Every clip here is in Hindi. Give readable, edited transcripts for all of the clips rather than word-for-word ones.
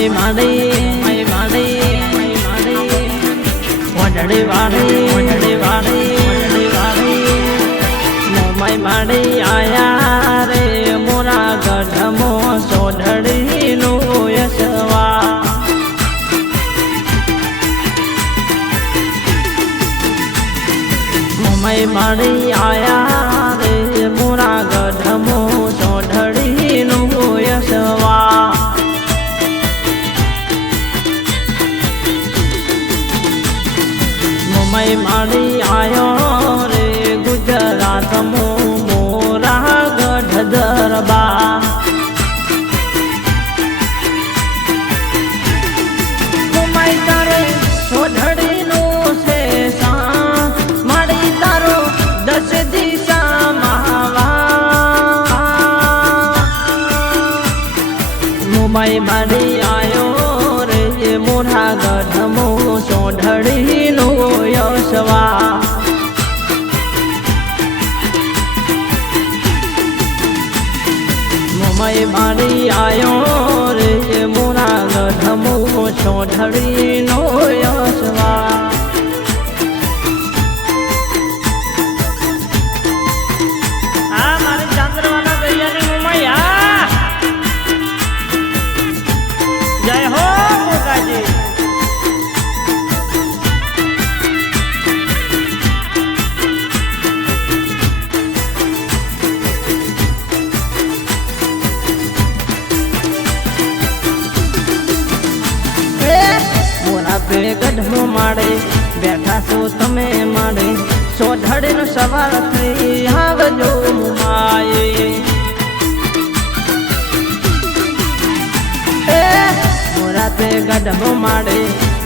મય માડી વડડી વાડી મય માડી આયા રે મોરા ગઢમો સોઢડી નો યશવા મય માડી આયા રે મોરા ગઢમો સોઢડી નો યશવા મય માડી આયો રે ગુજરાત મોરા ગઢ દરબા મય તારે સોઢડી નો છે સા માડી તારો 10 દિશા મહાવા મય માડી આયો રે મોરા ગઢ મો સોઢડી નો યશવા મય માડી આયો રે મોરા ગઢમો સોઢડી નો યશવા આ મારી ચાંદ્રવાના દૈયાની મુમૈયા જય હો મોકાજી ગઢમો માડે બેઠા છો તમે માડે સોઢડી નો સવાર થઈ આવજો માયે મોરાતે ગઢમો માડે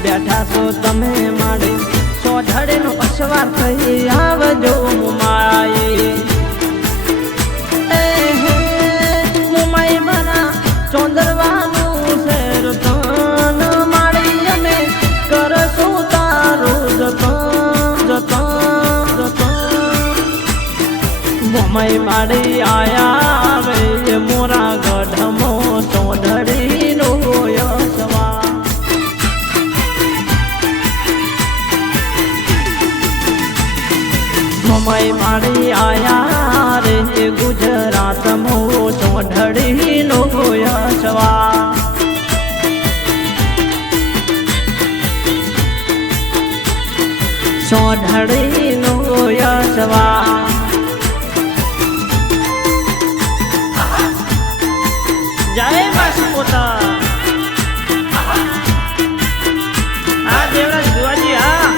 બેઠા છો તમે માડે સોઢડી નો સવાર થઈ આવજો માયે મુમાઈ મારા ચોંદરવાનું શેર તો મય માડી આયા રે મોરા ગઢમો સોઢડી નો યશવા મય માડી આયા રે ગુજરાત મો સોઢડી નો યશવા સોઢડી નો યશવા જય માસી પોતા આ દેવરાજ ભુવાજી હા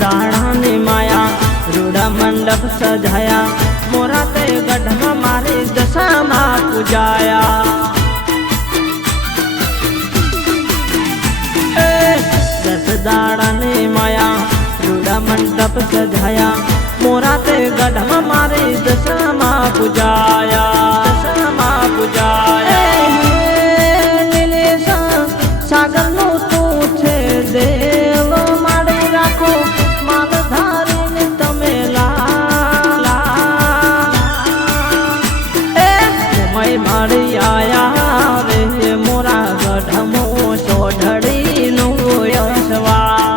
દાડાની માયા રૂડા મંડપ સજાયા મોરા તે ગઢમાં મારી દશામાં પૂજાયા 10 દાડાની માયા રૂડા મંડપ સજાયા મોરા તે ગઢમાં મારી દશામાં પૂજાયા સાગર નું તું છે દેવ માડી રાખો માલધારી તમે મય માડી આયા રે મોરા ગઢમો સોઢડી નો યશવા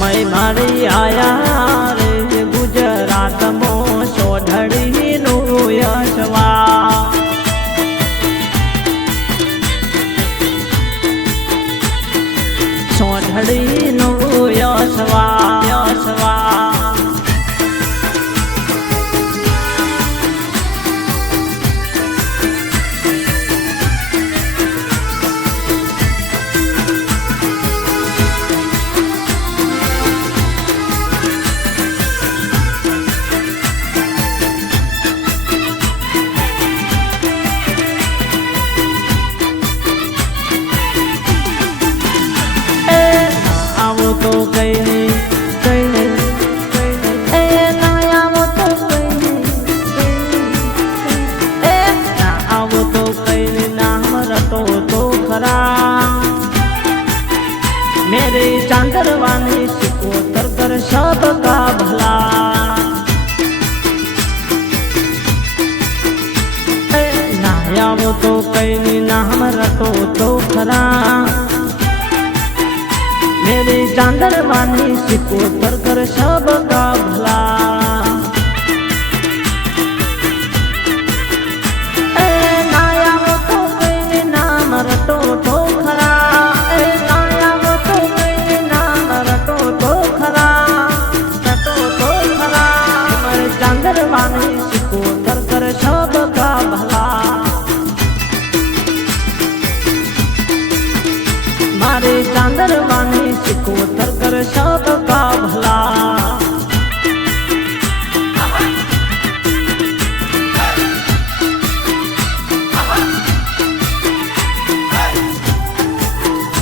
મય માડી આયા રે ગુજરાત મો સોઢડી નો યશવા સોઢડી નો યશવા कहीं नाम रटो तो खरा। मेरी चांदरवानी सिकोतर कर सबका भला। नाया वो तो कहीं नाम रटो तो खरा। नाया वो तो कहीं नाम रटो तो खरा, रटो तो खरा। मेरी चांदरवानी सिकोतर कर सबका भला। मारे चांदरवानी सिकोतर कर सबका भला।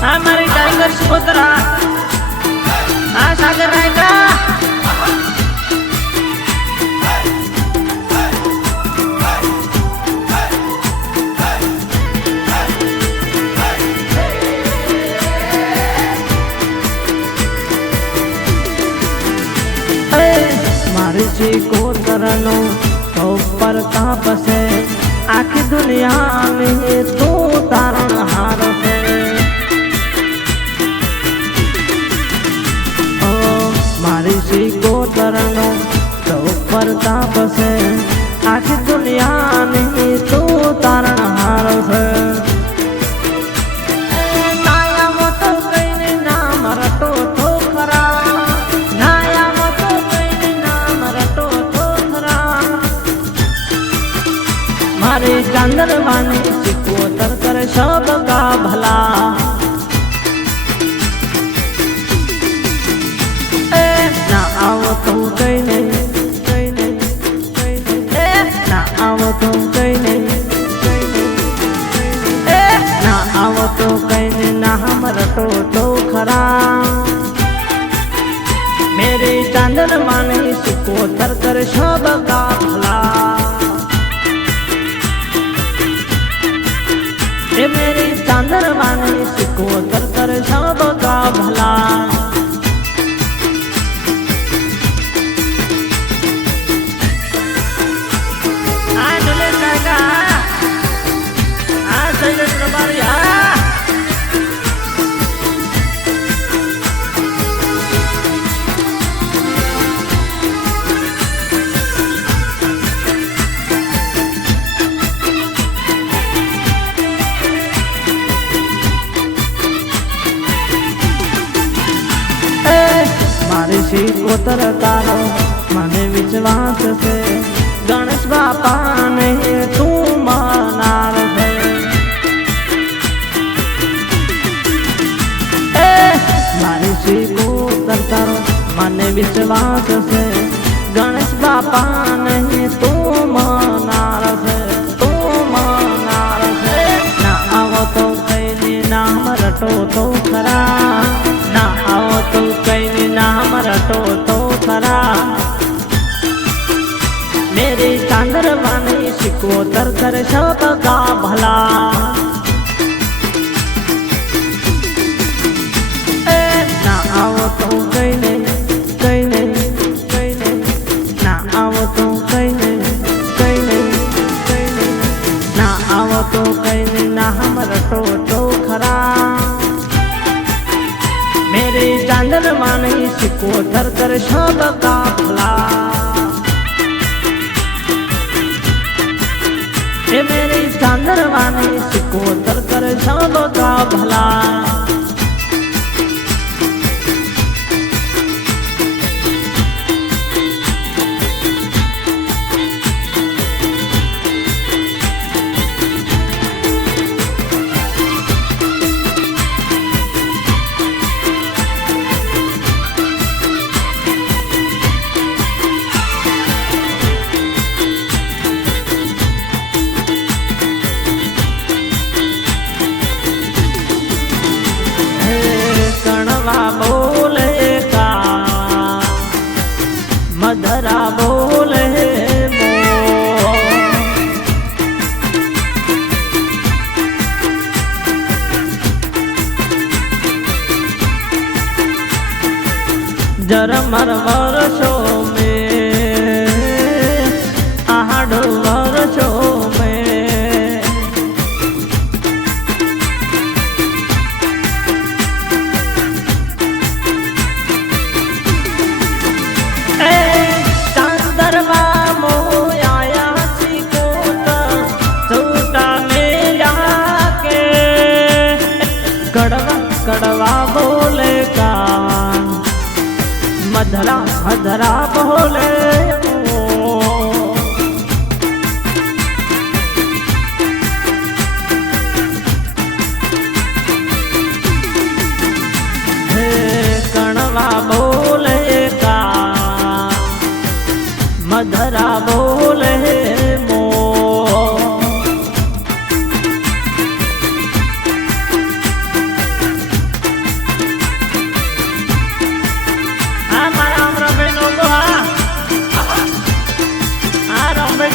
हमारी टाइगर सिकोतरा सागर रायका। मारी सिकोतरनो तो प्रताप से आखी दुनिया में तू तारणहार से। मारी सिकोतरनो तो प्रताप से आखी दुनिया में तू तारणहार से। नाया वो तो कहीं नाम रटो तो खरा। नाया वो तो कहीं नाम रटो तो खरा। मारे चांदरवानी सिकोतर कर सबका भला। ना आओ तुम कहीं नहीं, कहीं नहीं, कहीं नहीं। ना आओ तुम कहीं नहीं, कहीं नहीं। ना आओ तो कहीं नहीं नाम रटो तो खरा। मेरे चांदरवानी सिकोतर कर सबका भला। ये मेरी चांदरवानी सिकोतर कर सबका भला। मारी सिकोतर तारो मने विश्वास से गणेश बापा ने तू मनार है। मारी सिकोतर तारो मने विश्वास से गणेश बापा ने तू मनार है, तू मनार है। ना आओ तो कहीं नाम रटो तो खरा। ना आओ तो कहीं नाम रटो तो खरा। मेरी चांदरवानी सिकोतर कर सबका भला। ना आओ तो कहीं नहीं, कहीं नहीं, कहीं नहीं। ना आओ तो कहीं नहीं, कहीं नहीं, कहीं नहीं। ना आओ तो कहीं नाम रटो तो खरा। मेरे चांदरवानी सिकोतर कर सबका भला। ये मेरी चांदरवानी सिकोतर कर सबका भला। मधरा बोले जरमर वर्षों में आहड़ वर्षों में मधरा हधरा बोले कणवा बोले का मधरा बोले मो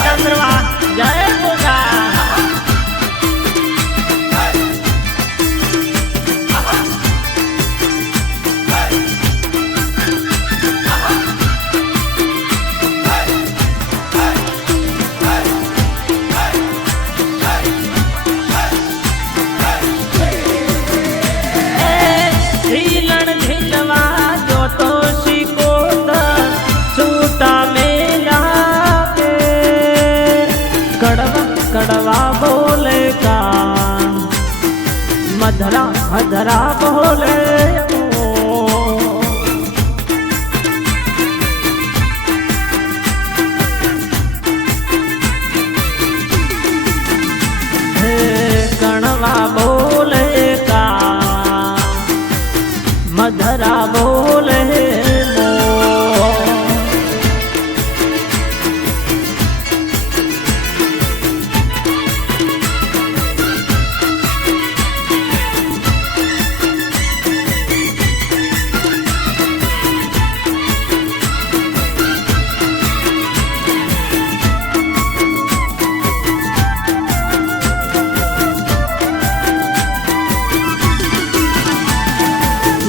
चंद्रमा जय पूजा कड़वा बोले का मधरा हधरा बोले कणवा बोले का मधरा बोले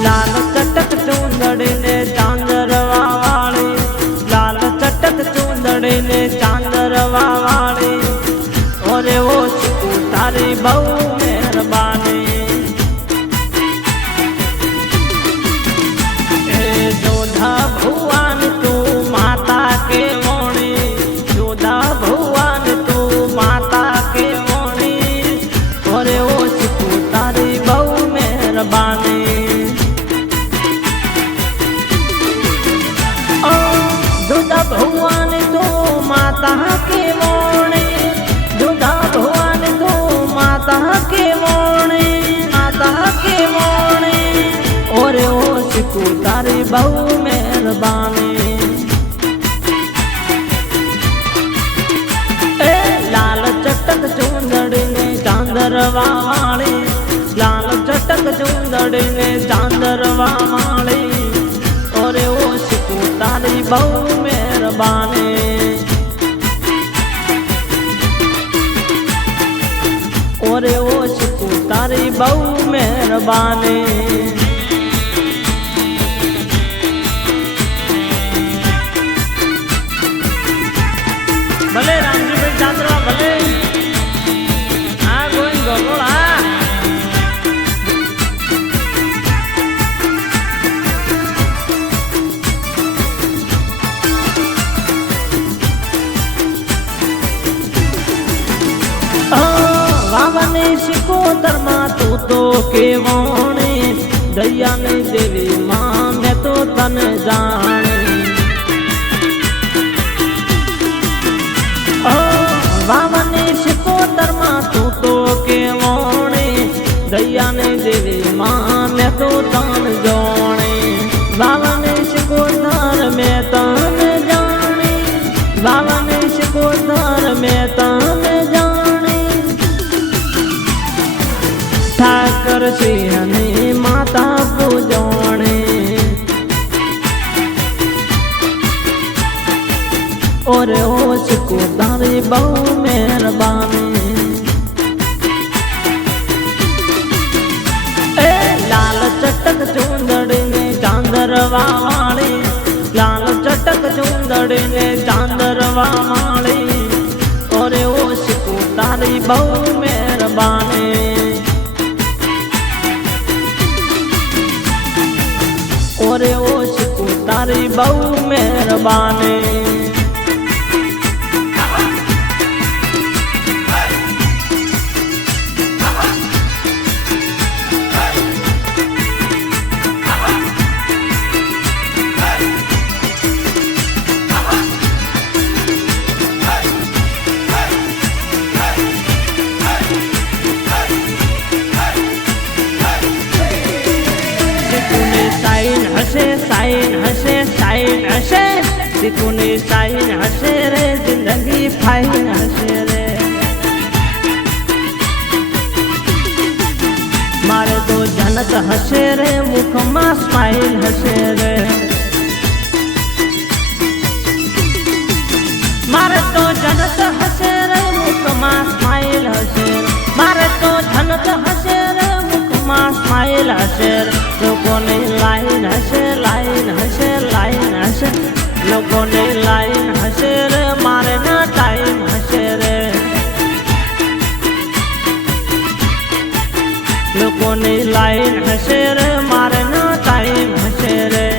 लाल चटक चूंदड़ी ने चांदरवा वाली लाल चटक चूंदड़ी ने चांदरवा वाली और वो तारी बहु मेहरबानी जोधा भुवन तू माता के मोणी जोधा भुवन तू माता के मोणी और वो तारी बहु मेहरबानी दुधा भगवान तो माता के मोणी दुधा भगवान तो माता के मोणी माता के मोणी और ओ सिकू तारी बहु मेहरबानी लाल चटक चूंदड़ी ने चांदरवा वाली लाल चटक चूंदड़ी ने चांदरवा वाली और ओ सिकू तारी बहु मेहरबानी और ओ सिकू तारी बहु मेहरबानी भले रामजी भाई चांद्रा भले आ गोविंद गोगोला वावने शिको धर्मा तू तो के वाणी दया ने देवी मां मैं तो तन जाने वावने शिको धर्मा तू तो के वाणी दया ने देवी मां मैं तो तन जाने वावने शिको धर में तन जाने वावने शिको धर में तन जाने ठाकर सिंहनी माता पूजोणे और होश को तारी बहु मेहरबानी लाल चटक चूंदड़ी ने चांदरवा वाली लाल चटक चूंदड़ी ने चांदरवा वाली और होश को तारी बहु मेहरबानी और ओश को तारी बहु मेहरबानी हसे चिकूनी शाइन हसे रे जिंदगी फाइन हसे रे मारे तो जनक हसे रे मुख में स्माइल हसे रे मारे तो जनक हसे रे मुख में स्माइल हसे मारे तो जनक हसे रे मुख में स्माइल हसे लोगों ने लाइन हसे लाइन हसे लाइन हसे लोगों ने लाइन हसे रे मारे ना टाइम हसे रे लोगों ने लाइन हसे रे मारे ना टाइम हसे रे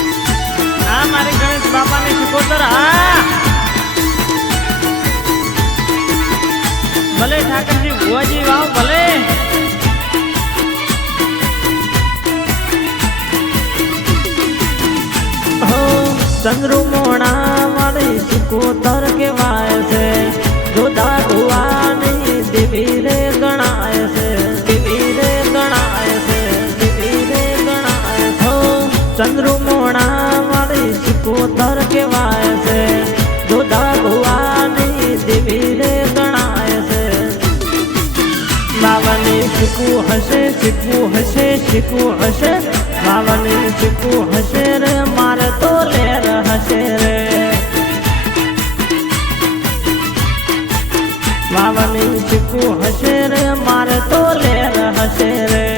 हमारे गणेश बाबा ने शिकोतर भले ठाकर जी बुआ जी वाह भले हो चंद्रु मोड़ा वाले शिकोतर के वाय से जोधा हुआ नहीं दिवी रे गणाय से दिवी रे गणाय से दिवी रे गणाय हो चंद्रु मोड़ा शिकोतर के वाय से जोधा हुआ नहीं दिवी रे गणाय से बावनी शिकू हसे शिकू हसे शिकू हसे बावनी शिकू हसे रे मारे तो लेर हसे रे बावनी शिकू हसे रे मारे तो लेर हसे रे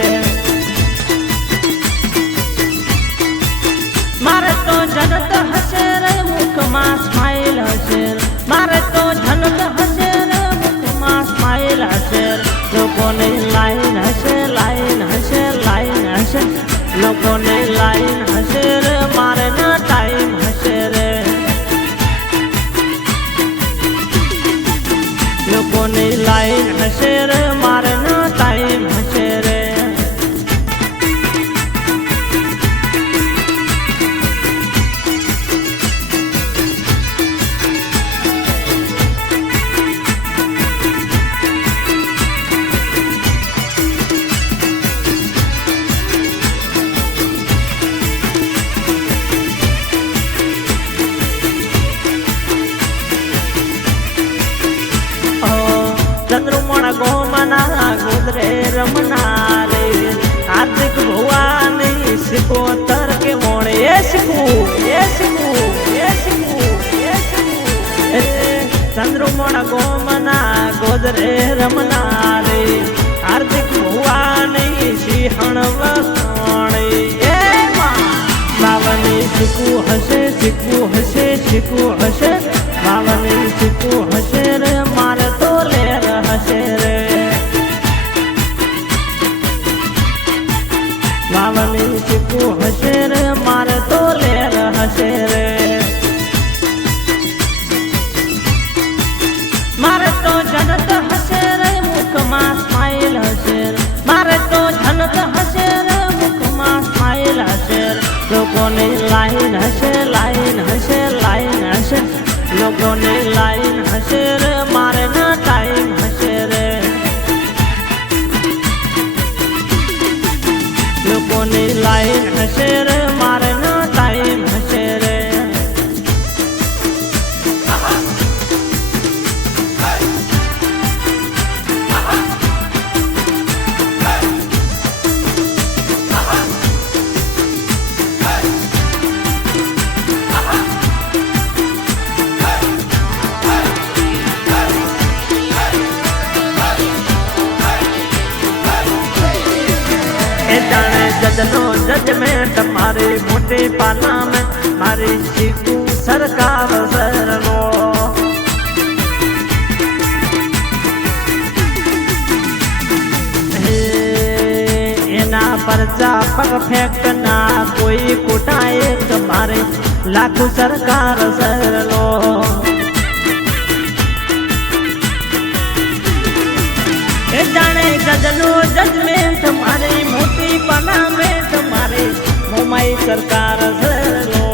मारे तो जनक हसे रे मुख में स्माइल हसे मारे तो जनक हसे रे मुख में स्माइल हसे लोगों ने लाइन हसे लाइन हसे लाइन हसे लोगों ने लाइन हसे रे मारे ना टाइम हसे रे लोगों ने लाइन हसे रे मारे ना टाइम हसे रे चंद्रमण गोमना गुजरे रमना रे हार्दिक भुवानी शिकोतर के मोड़े ये शिकू ये शिकू ये शिकू ये शिकू चंद्रमण गोमना गुजरे रमना रे हार्दिक भुवानी सिंहण वसोणी ये बावनी शिकू हसे शिकू हसे शिकू हसे बावनी शिकू हसे रे मारे तो लेर हसे रे बावनी शिकू हसे रे मारे तो लेर हसे रे मारे तो जनक हसे रे मुख में स्माइल हसे मारे तो जनक हसे रे मुख में स्माइल हसे लोगों ने लाइन हसे लाइन हसे लाइन हसे लोगों ने लाइन हसे रे मारे ना टाइम हसे रे लोगों ने लाइन हसे रे मारे ना टाइम हसे रे जजनो जजमेंट मारे मोटे पाला में मारी शिकू सरकार सरलो एना परचा परफेक्ट ना कोई कुटाए तुम्हारे लाखों सरकार सरलो जाने जजनो जजमेंट मारी मोटी पना में तुम्हारे मुंबई सरकार लो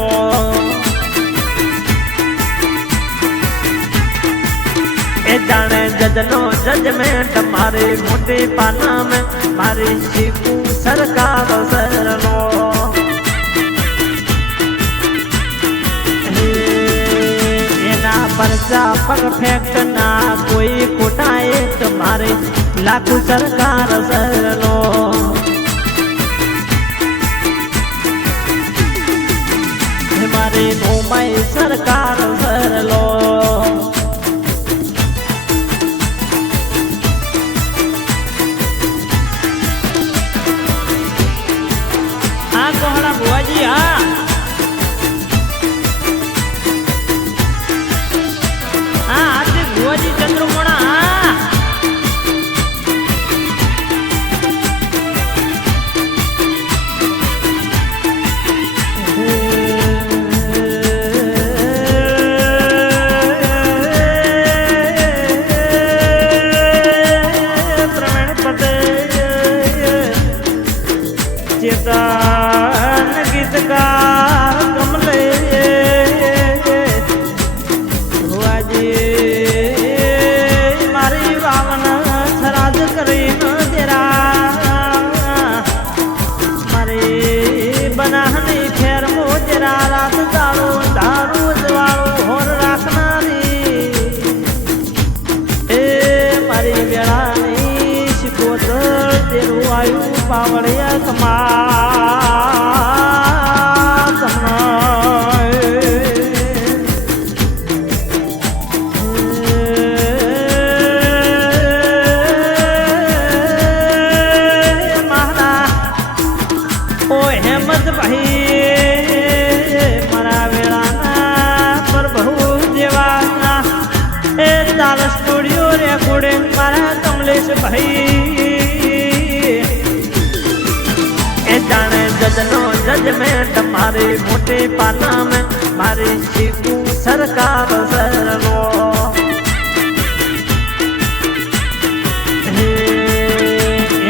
ए जाने जजनो जजमेंट मारे मोटे पाना में मारी शिकू सरकार सरलो एना परचा परफेक्ट ना कोई कोटाए तुम्हारे लाखों सरकार सरलो हमारे मुंबई सरकार सरलो कोहड़ा बुआ जी हाँ आज बुआ जी चंद्रमोड़ा प्रवीण पटेल चेतन गीतकार कमले बुआ जी मारी बावन सराज करी तेरा मारी बनानी फेर मोजरा रात दारू दारू जवारू होर राखना ए मारी बेड़ानी शिकोतर तेरू आयु पावड़िया कमा स्टूडियो रिकॉर्डिंग मारा कमलेश भाई ए जाने जजनो जजमेंट मारे मोटे पाना में मारी शिकू सरकार सरलो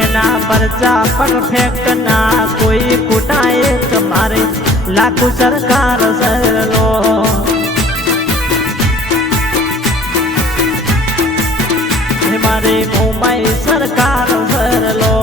एना परचा परफेक्ट ना कोई कुटाए तुम्हारे लाखों सरकार सरलो हमारे मुंबई सरकार सरलो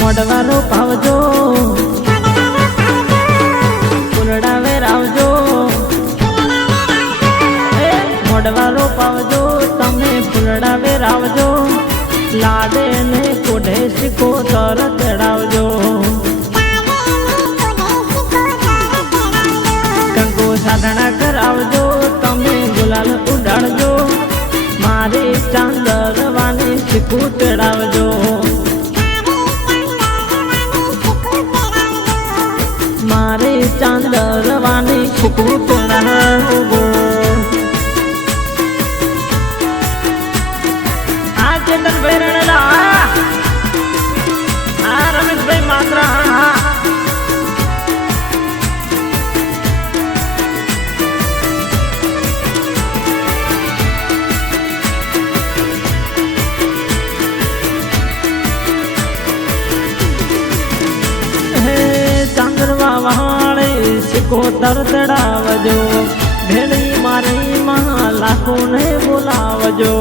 मोडवारो पावजो फूलड़ा वेरावजो मोडवारो पावजो तमे फूलड़ा वेरावजो लाडे ने कोढ़े सिको तर तेड़ावजो कंगो साधना करावजो तमे गुलाल उडाड़जो मारे चांदर वाने सिको तेड़ावजो मारे चांदर वानी खुकूत रहो आज चेतन भाई रणला रमेश भाई मात्रा वहाड़े सिको तर तड़ावजो भेड़ी मारी मां लाखों ने बुलावजो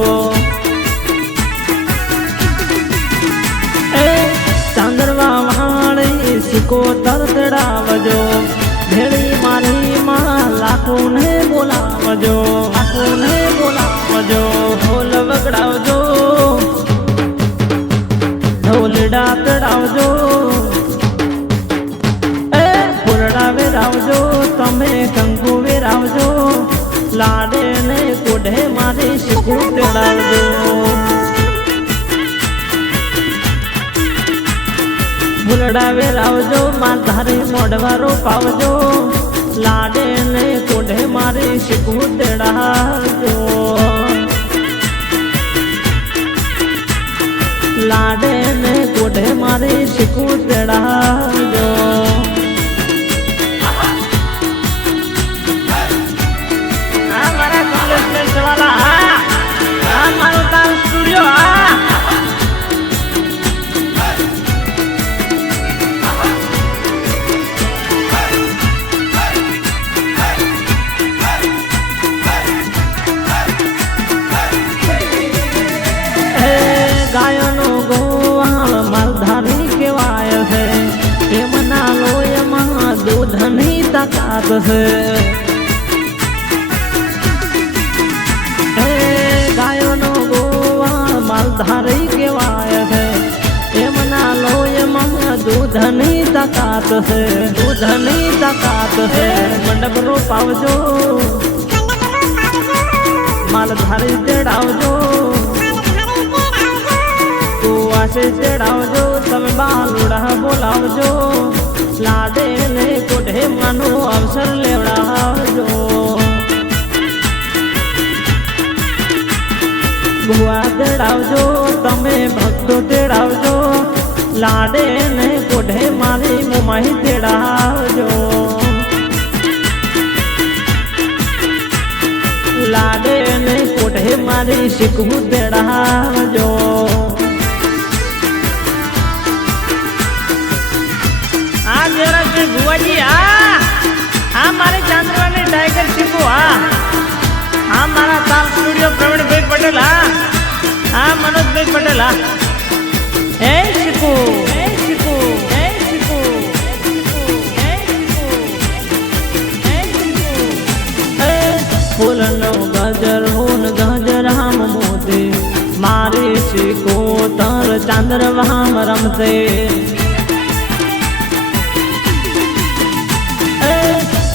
चांदरवा वहाड़े सिको तर तड़ावजो भेड़ी मारी मां लाखों ने बुलावजो ढोल वगड़ावजो ढोलड़ा तड़ावजो वेरावजो तमे कंगू वेरावजो लाडे ने कोढ़े मारे शिकू तेड़ावजो फूलड़ा वेरावजो माधारी मोडवारो पावजो लाडे ने कोढ़े मारे शिकू तेड़ावजो लाडे ने कोठे मारे शिकू चढ़ावजो हमारा कॉलेज वाला हमारा तार स्टूडियो गायनो गोवाल मलधारी केवाय है एमना लोय महा दूधनी तकात है गायनो गोवाल मलधारी केवाय है एमना लोय महा दूधनी तकात है दूधनी तकात है मंडप रो पावजो मलधारी चढ़ावजो से चढ़ावजो तब बालुड़ा बोलावजो लाडे ने कोठे मानो अवसर लेवड़ावजो बुआ चढ़ावजो तमे भक्तो चढ़ावजो लाडे ने कोठे मारी मुमाही चढ़ावजो लाडे ने कोठे मारी शिकू चढ़ावजो बुआ जी हमारे चांद्रवानी टाइगर शिकू हमारा ताल स्टूडियो प्रवीण भाई पटेल मनोज भाई पटेल ए शिकू ए शिकू ए शिकू ए शिकू फूल नो गजर होन गजर हम मोते मारे शिकू तर चांद्र वहां रमते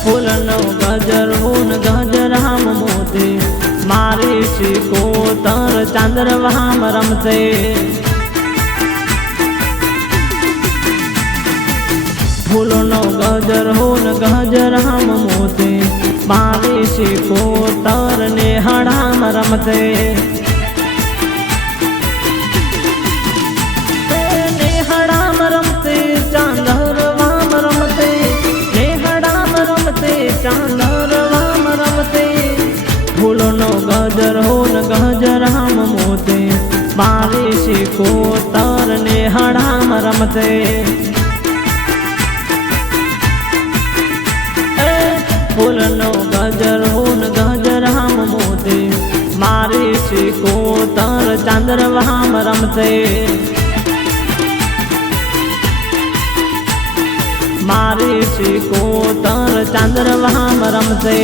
फूल नो गजर होन गजर हम मोते मारे शिको तर चांद्र वहां रमते फूल नो गजर होन गजर हम मोते मारे शिको तर नेहड़ा रमते नेहड़ा रमते चांदर वाम रमते चांदर वाम रमते फूलो नो गजर होन गजर हम मोते मारे शिको तर नेहड़ाम रमते फूल नो गजर होन गजर हम मोते मारे शिको तर चांदर वाम रमते मारे शिको तर चांदर वहां रमते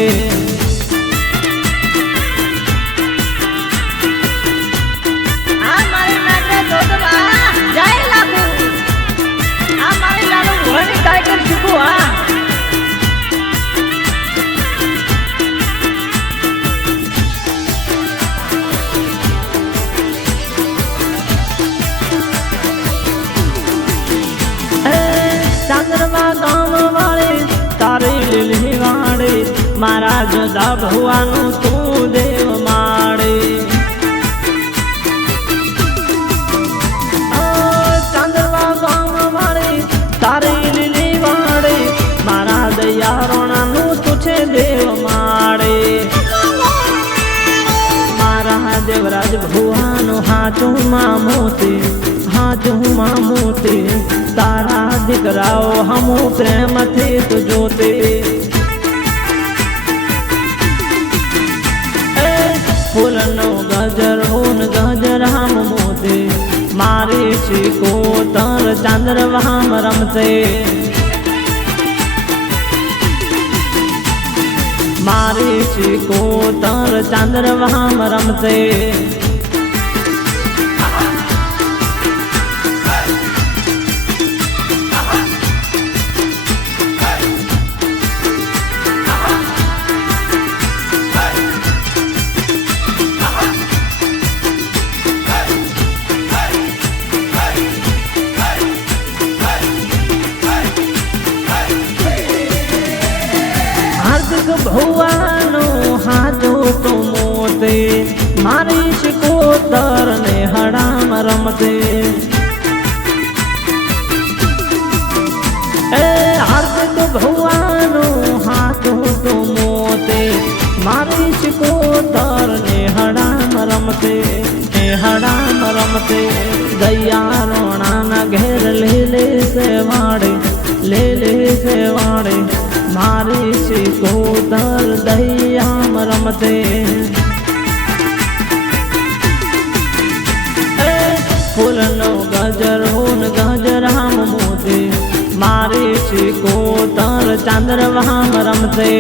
हमारे नागरे दोदला जय लागू हमारे लाडू घोड़ी टाइगर शिकू चंद्रमा गाँव वाले तारे लिली वाड़े मारा जोदा भुआनु तू देव माड़े चंद्रमा गाँव वाले तारे लिली वाड़े मारा दया रोना नु तुझे देव माड़े मारा देवराज भुआनु हाथों मामोते हाथों मामोते तारा दिखराओ हमू प्रेम थे तो जोते फूल नो गजर होन गजर हम मोते मारे शिको तर चांदर वहां रमते मारे शिको तर चांदर वहां रमते भुआनो हाथो तो मोते मारी शिको तर ने हड़ाम रमते ए हार्दिक भगवानो हाथो तो मोते मारी शिकोतर नेहड़ाम रमते दैया रोना न घेर ले से वाड़े मारी शिकोतर दैयाम रमते फूलनो गजराम मोते मारी शिकोतर चंद्रवाम रमते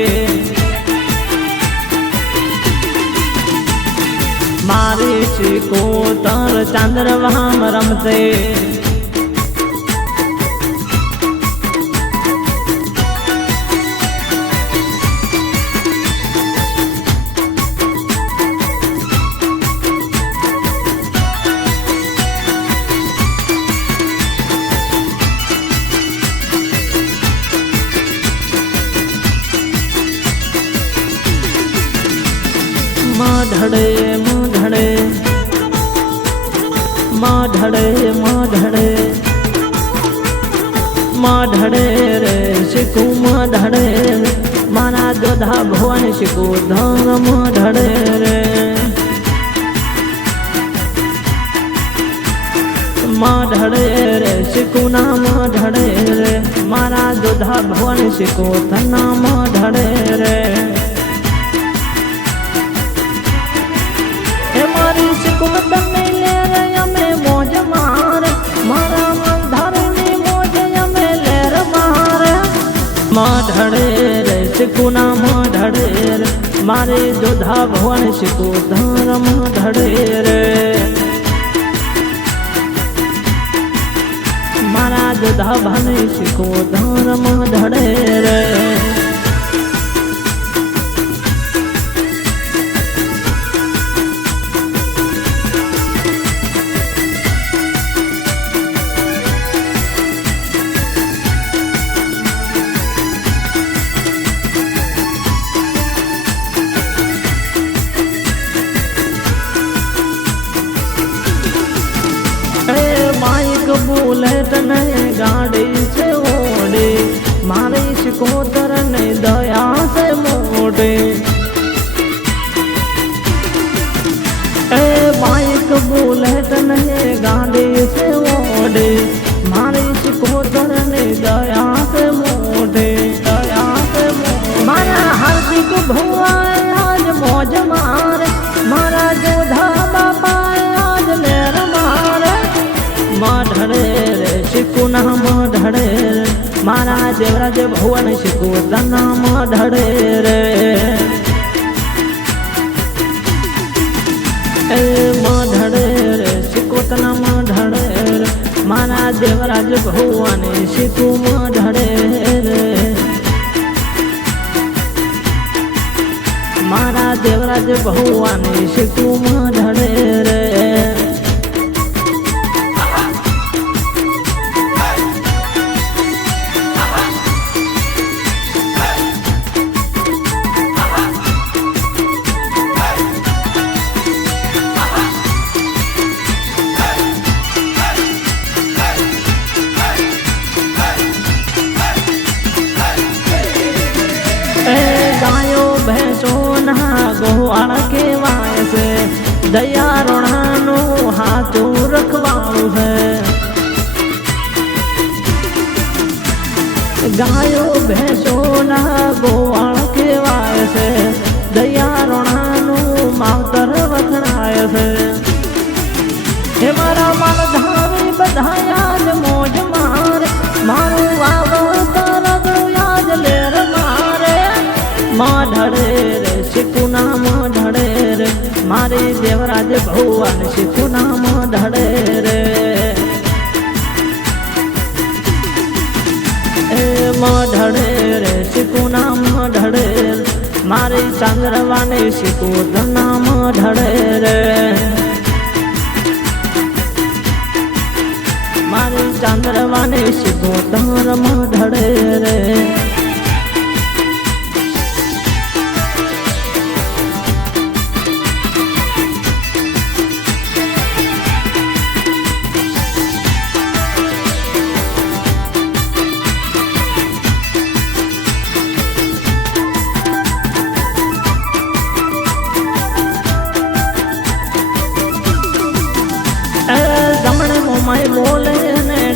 मारी शिकोतर चंद्रवाम रमते माधड़े रे शिकू माधड़े मारा जोधा भुवन शिकू धन माधड़े रे माधड़े रे शिकू ना माधड़े रे मारा जोधा भुवन शिकू धना माधड़े रे मारी शिकुमत में ले रे हमें मौज मार मारा धरनी मौज हमें ले रे मार माधड़े रे शिकुना माधड़े रे मारे जोधा भवन शिकु धर माधड़े रे मारा जोधा भवन शिकु धर माधड़े रे बुलेट ने गाड़ी से ओढ़े मारे शिकोतर ने दया से मोड़े ए बाइक बुलेट ने गाड़ी से ओढ़े मारे शिकोतर ने दया से मोड़े मारा हार्दिक भुआ आज मौज मार मारा जोधा बाबा आज लेर मार माधड़े रे शिकुना माधड़े रे मारा देवराज भुवन शिकु दना माधड़े रे ए माधड़े रे शिकु तना माधड़े रे मारा देवराज भुवन शिकु माधड़े रे मारा देवराज भुवन शिकु माधड़े रे गायो भैंसो नहा गोवाड़ के वाय से दया रोणानो हाथो रखवाड़ो है गायो भैंसो नहा गोवाड़ के वाय से दया रोणानो मावतर वखणाय से हे मारा माल धारी बधाया मौज मार मारू आवतर याद लेर मारे माधड़े रे शिकुना माधड़े रे मारे देवराज भुवन शिकुना माधड़े रे ए माधड़े रे शिकुना माधड़े मारे चंद्रवाने शिकु धना माधड़े रे मारे चंद्रवाने शिकु धर माधड़े रे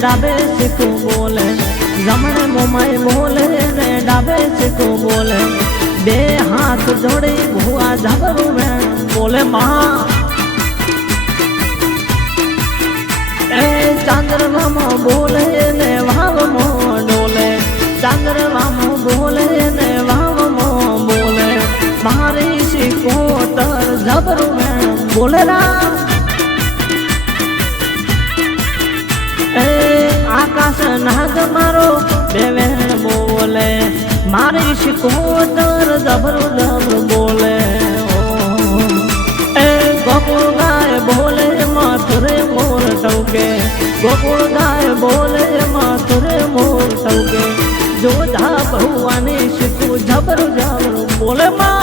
डाबे सिखो बोले, जमणे मोमाई बोले ने डाबे सिखो बोले। बे हाथ जोड़े भुआ झबरू में बोले माँ। ए चंद्रमा में बोले ने वाव मो डोले, चंद्रमा में बोले ने वाव मो बोले। मारी सिकोतर झबरू में बोले रा। आकाश नाग मारो बेवेण बोले, मारी शिकोतर जबरू जबरू बोले। गोकुल गाय बोले मथुरे मोर टौके, गोकुल गाय बोले मथुरे मोर टौके। जो जा भुआनी शिकू जबरू जबरू बोले माँ।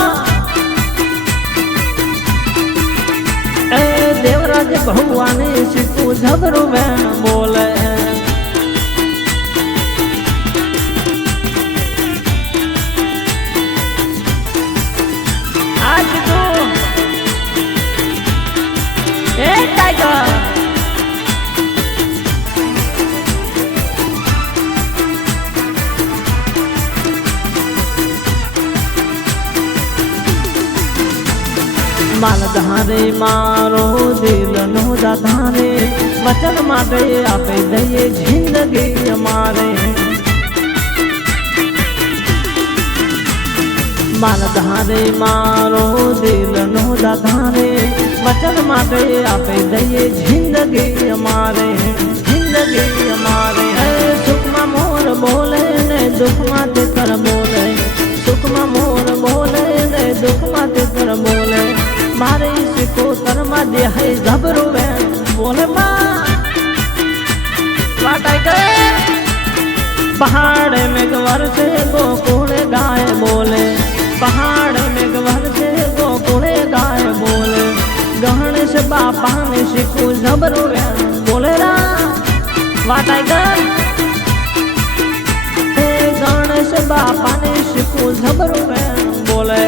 देवराज भगवानी शिकू झबरू में बोले। आज तो ए टाइगर माल धारे मारो दिल नो धारे, वचन माटे आपे दये जिंदगी हमारे। माल धारे मारो दिल नो धारे, वचन माटे आपे दये जिंदगी हमारे, जिंदगी हमारे। सुखमा मोर बोले ने दुख माते कर बोले, सुखमा मोर बोले ने दुख माते कर बोले। मारे सिकोतर मा दे है झबरू में बोले माँ। पहाड़ में गवर से गोकुल गाय बोले, पहाड़ में गवर से गोकुल गाय बोले। गणेश बापा ने सिकू झबरू में बोले रा। टाइगर गणेश बापा ने सिकू झबरू में बोले।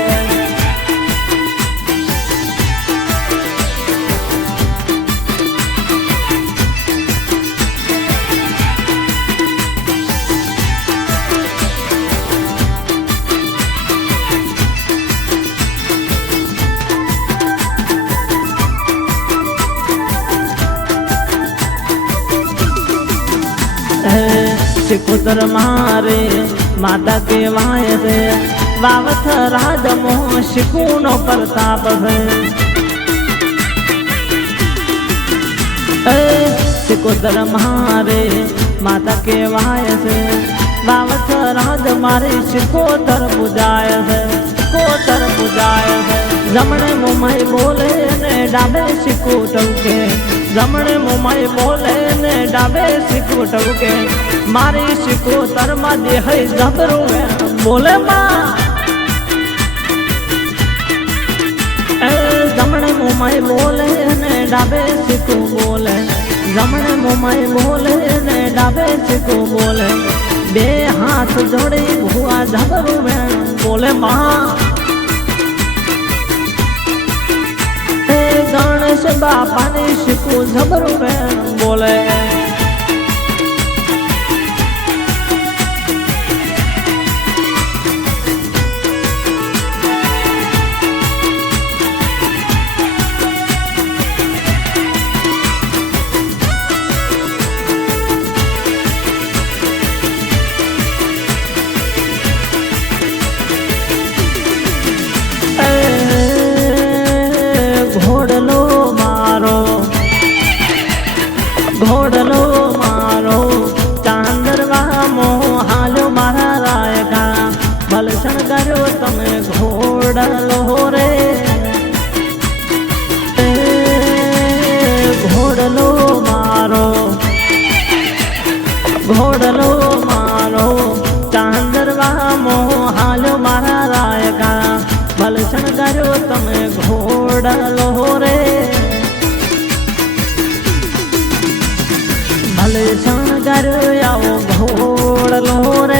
सिकुतर मारे माता के वाय से, वावथ राज मोह शिकुनो प्रताप है। सिकुतर मारे माता के वाय से, वावथ राज मारे शिकोतर पुजाय है, शिकोतर पुजाय है। जमणे मुमई बोले ने डाबे सिकू टौके, जमणे मुमई बोले ने डाबे सिकू टौके। मारी सिकोतर मा दे है झबरू में बोले माँ। जमणे मुमई बोले ने डाबे सिकू बोले, जमणे मुमई बोले ने डाबे सिकू बोले। बे हाथ जोड़े भुआ झबरू में बोले माँ। गणेश बापा ने शिकू झबरू में बोले। घोड़लो मारो, घोड़लो मारो, चांदरवा मोहालो मारा रायका। भलसन करो तमे घोड़लो रे, घोड़लो मारो, घोड़लो मारो, चांदरवा मोहालो मारा रायका। भलसन करो तमे घोड़लो रे, भलसन करो आओ घोड़लो रे।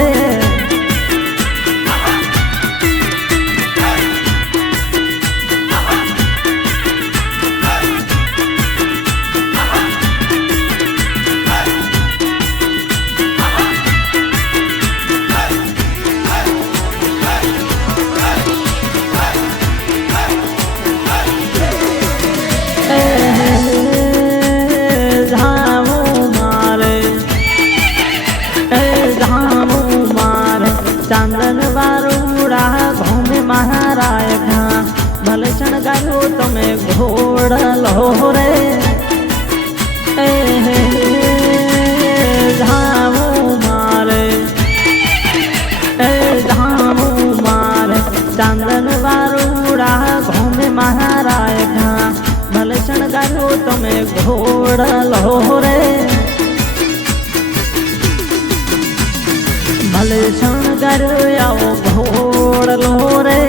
चांदन वारूड़ा घूमे महाराय खा भले शणगारो तमे घोड़ लो रे धामू मारे धामू मारे चांदन वारूड़ा घूमे महाराय खा भले शणगारो तमे घोड़ लो रे भले शणगारो आओ घोड़ लो रे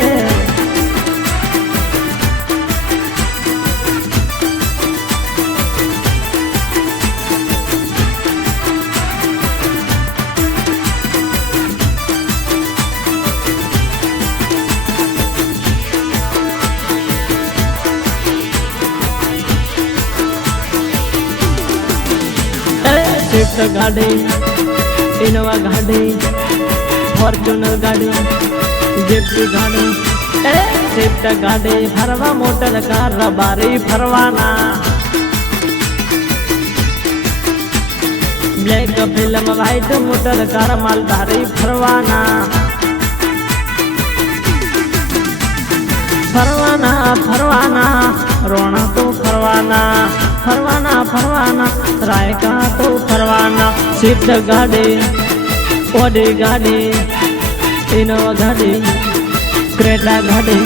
स्विफ्ट गाड़ी इनोवा गाड़ी फॉर्च्यूनर गाड़ी जिप्सी गाड़ी स्विफ्ट गाड़ी फरवा मोटर कार बारी फरवाना black film white motor car मालधारी फरवाना फरवाना फरवाना रोना तो फरवाना फरवाना फरवाना रायका तो फरवाना स्विफ्ट गाड़ी ओडी गाड़ी इनोवा गाड़ी क्रेटा गाड़ी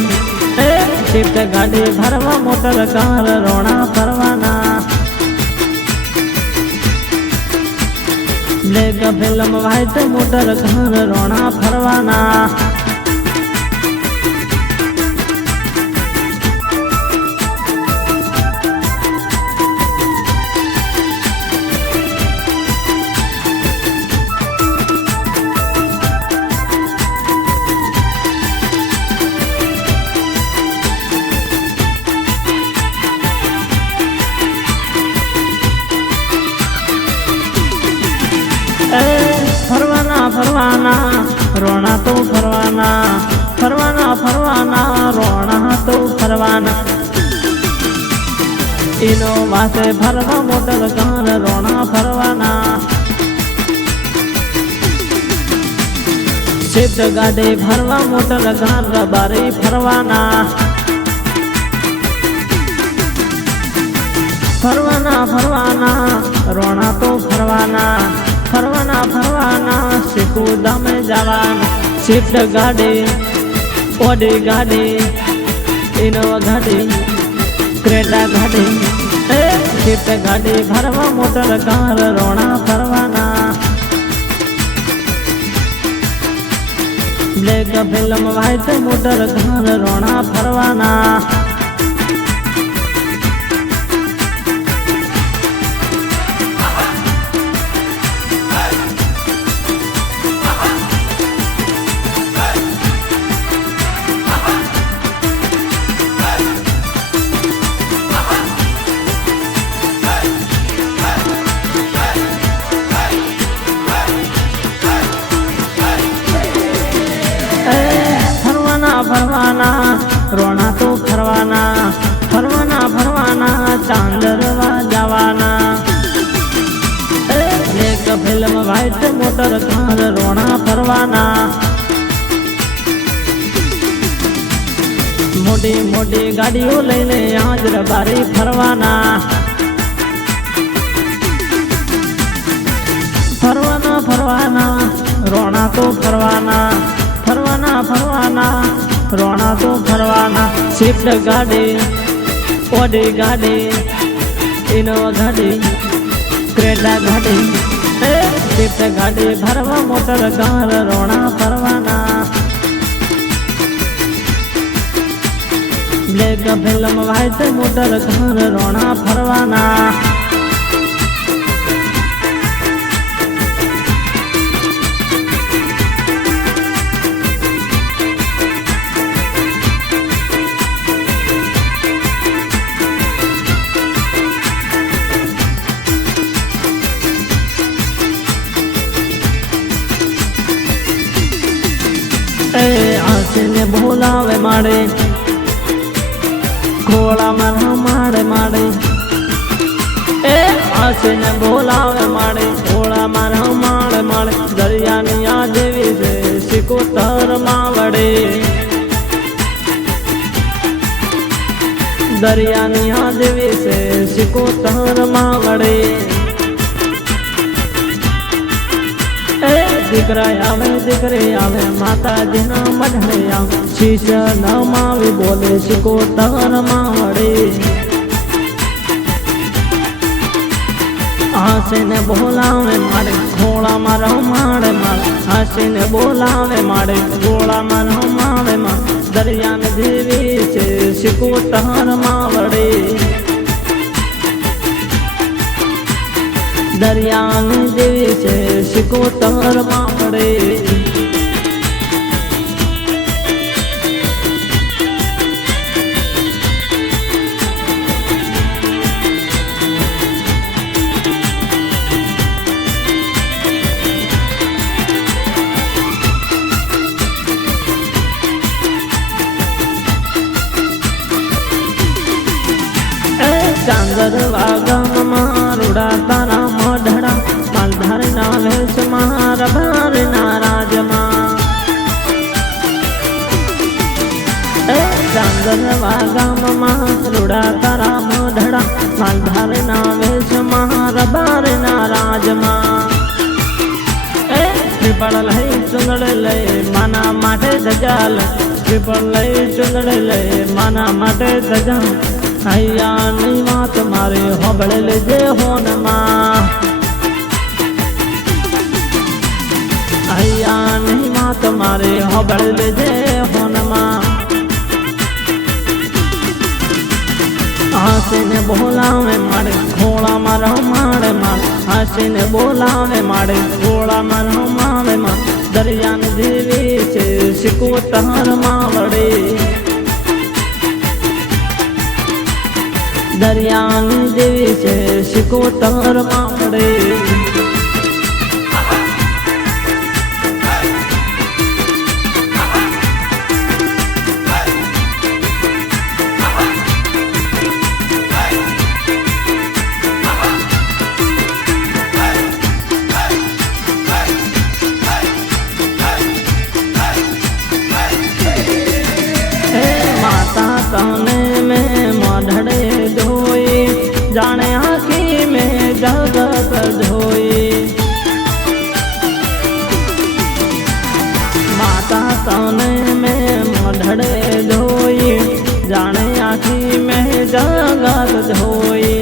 स्विफ्ट गाड़ी फरवा मोटर कार रोना फरवाना black film white motor car रोना फरवाना फरवाना फरवाना रोना तो फरवाना फरवाना फरवाना रोना तो फरवाना इनोवा से फरवा मोटर कार रोना फरवाना स्विफ्ट गाड़ी फरवा मोटर कार बारी फरवाना फरवाना फरवाना रोना तो फरवाना फरवाना फरवाना सिकुदा में जवाना स्विफ्ट गाड़ी ओडी गाड़ी इनोवा गाड़ी क्रेटा गाड़ी स्विफ्ट गाड़ी फरवा मोटर कार रोना फरवाना black film white motor car रोना फरवाना फरवाना रोना तो फरवाना फरवाना फरवाना चांदरवा जवाना एक फिल्म व्हाइट मोटर कार रोना फरवाना मोटी मोटी गाड़ियों लेने आज बारी फरवाना फरवाना फरवाना रोना तो फरवाना फरवाना फरवाना रोना तो फरवाना स्विफ्ट गाड़ी ओडी गाड़ी इनोवा गाड़ी क्रेटा गाड़ी स्विफ्ट गाड़ी फरवा मोटर कार रोना फरवाना black film white motor car रोना फरवाना आसिने बोलावे माड़े खोला मना माड़े माड़े आसिने बोलावे माड़े खोला मना माड़े माड़े दरिया निया देवी से सिको દરિયાની યાદ વિશે સિકોતર માવડે દીકરા આવે દીકરી આવે માતાજીના મઢડે આવે શીશ નમાવી બોલે સિકોતર માવડે હાસીને બોલાવે મારે ખોળામાં રમાડે મારે હાસીને બોલાવે મારે ગોળામાં રમાડે મારે દરિયાને દેવી છે સિકોતર માવડે દરિયાને દેવી છે સિકોતર માવડે ચાંદરવા ગામમાં રૂડા તારા મઢડા માલધારના વેશમાં રબારના રાજમાં ચાંદરવા ગામમાં રૂડા તારા મઢડા માલધારના વેશમાં રબારના રાજમાં પીપળ લઈ ચુંદડ લઈ માના માટે ધજાલ પીપળ લઈ ચુંદડ લઈ માના માટે ધજાલ હૈયાની વાત મારે હોબળે લેજે હોનમાં હૈયાની વાત મારે હોબળે લેજે હોનમાં હાસીને બોલાવે મારે ખોળામાં રમાડે મારે હાસીને બોલાવે મારે ખોળામાં રમાડે મારે દરિયાની દેવી છે સિકોતર માવડે દરિયાની દેવી છે સિકોતર માવડે માતા તને મેં મઢડે ધોઈ જાણે આખી મેં જગત જોઈ માતા તને મેં મઢડે ધોઈ જાણે આખી મેં જગત જોઈ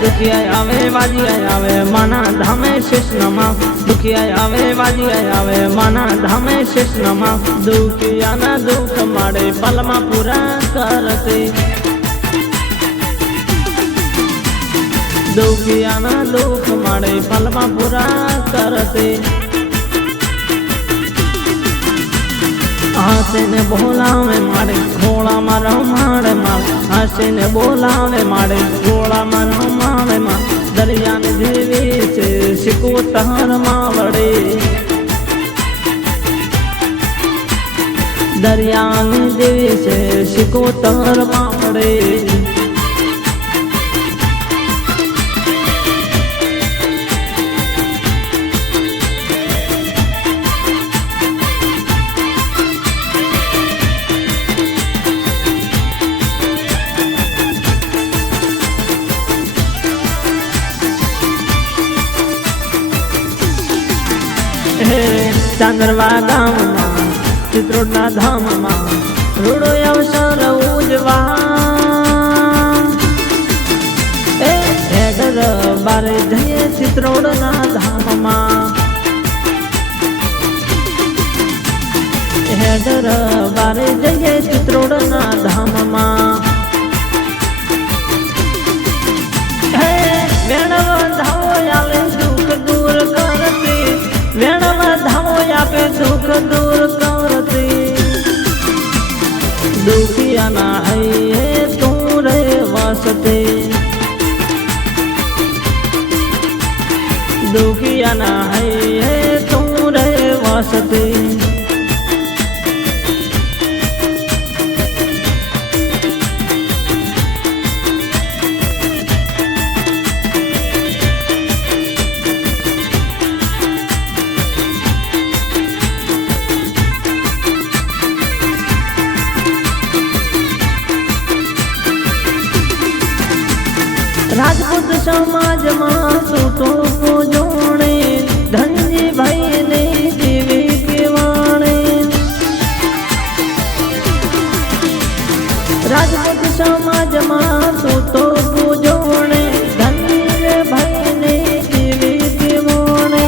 દુખિયા આવે વાજિયા આવે માના ધામે શિષ્ણમાં દુખિયા આવે વાજિયા આવે માના ધામે શિષ્ણમાં દુખિયાના દુઃખ માડે પલમાં પૂરા કરતી દુખિયાના દુઃખ માડે પલમાં પૂરા કરતી હાસીને બોલાવે મારે ખોળામાં રમાડે મારે હાસીને બોલાવે મારે ખોળામાં રમાડે મારે દરિયાની દેવી છે સિકોતર માવડે દરિયાની દેવી છે સિકોતર માવડે ચાંદરવા ગામમાં ચિત્રોડના ધામમાં રૂડો અવસર ઉજવા હેડર બારે જઈએ ચિત્રોડના ધામમાં હેડર બારે જઈએ ચિત્રોડના ધામમાં વેણવા ધાવો આવે દુઃખ દૂર કરતી વેણવા ધાવો આપે દુઃખ દૂર કરતી દુખિયાના હૈયે તું રે વસતી દુખિયાના હૈયે તું રે વસતી સમાજમાં સૂતો પૂજોણે ધનજી ભાઈને જીવી કેવાણે રાજપૂત સમાજમાં સૂતો પૂજોણે ધનજી ભાઈને જીવી કેવાણે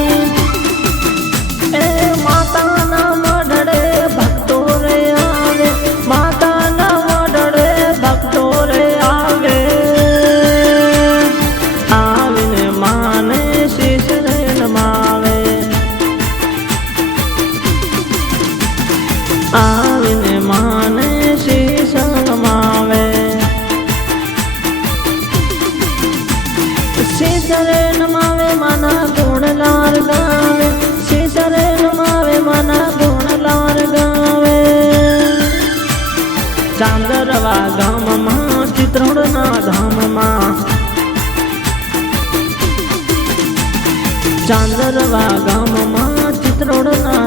એ માતાના મઢડે ભક્તો રે આવે માતાના મઢડે ભક્તો રે આવે આવીને માને શીશ રે નમાવે આવીને માને શીશ નમાવે શીશ રે નમાવે માના ગુણલાર ગાવે શીશ રે નમાવે માના ગુણલાર ગાવે ચાંદરવા ગામમાં ચિત્રોડના ધામમાં ચાંદરવા ગામમાં ચિત્રોડના